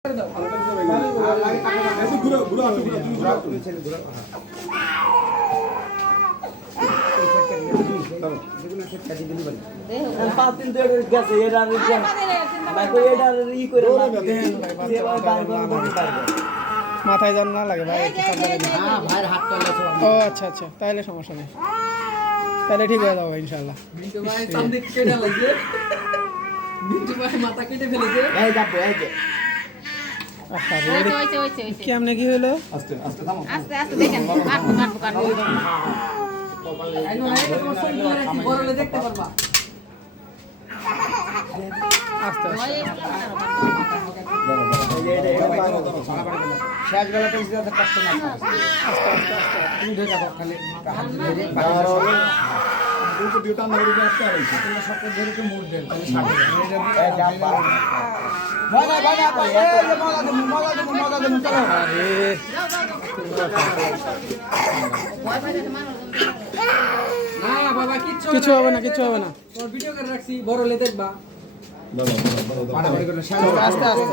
আস্তে মাথায় যেন না লাগে ভাই। ও আচ্ছা আচ্ছা, তাহলে সমস্যা নেই, তাহলে ঠিক হয়ে যাবো ইনশাল্লাহ। কেমনে কি হলো? আস্তে দেখেন দেখতে পারবা। আস্তে কিছু হবে না, কিছু হবে না। ভিডিও করে রাখছি, বড় হলে দেখবা। আস্তে আস্তে